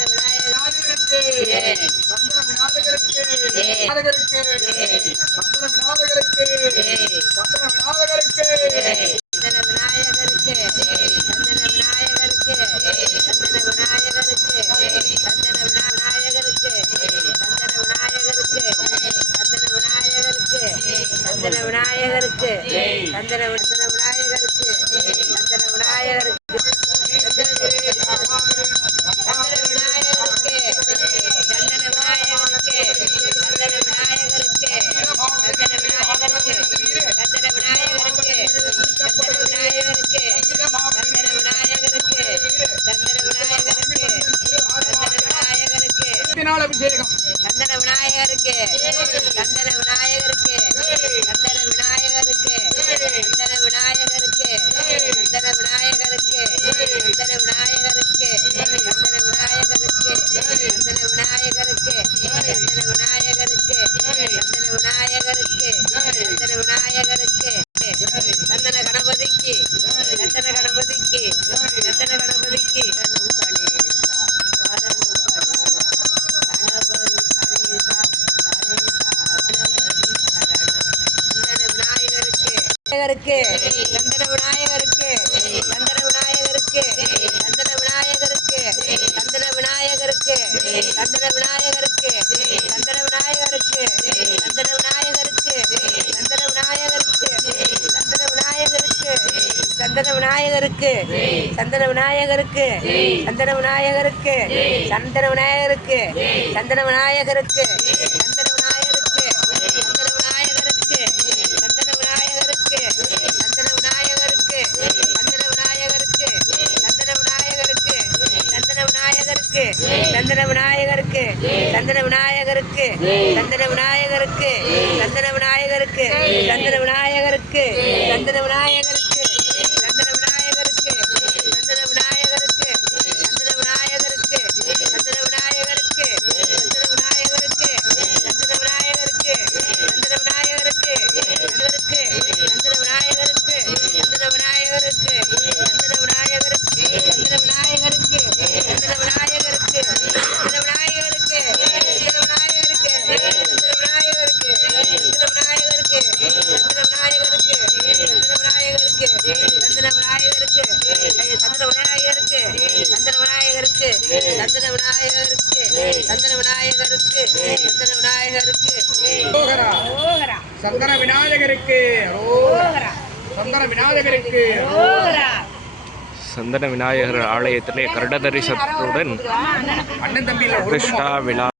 விநாயகருக்கு சந்திர விநாயகருக்கு சந்திர விநாயகருக்கு அபிஷேகம் சந்தன விநாயகருக்கு. சந்தன விநாயகருக்கு. சந்தன விநாயகருக்கு சந்தன விநாயகருக்கு சந்திர விநாயகருக்கு சந்திர விநாயகருக்கு சந்திர விநாயகருக்கு சந்திர விநாயகருக்கு சந்திர விநாயகருக்கு சந்திர விநாயகருக்கு சந்தன விநாயகருக்கு சந்திர விநாயகருக்கு சந்திர விநாயகருக்கு சந்தன விநாயகருக்கு சந்திர விநாயகருக்கு சந்திர விநாயகருக்கு சந்தன விநாயகருக்கு சந்திர விநாயகருக்கு விநாயகருக்கு சந்தன விநாயகருக்கு. சந்தன விநாயகருக்கு. சந்தன விநாயகருக்கு. சந்தன விநாயகருக்கு. சந்தன விநாயகருக்கு. சந்தன விநாயகர் சந்தன விநாயகருக்கு சந்தன விநாயகர் சந்தன விநாயகருக்கு. சந்தன விநாயகருக்கு. சந்தன விநாயகர் ஆலயத்திலே கருடதரிசனத்துடன் கிருஷ்ணா விழா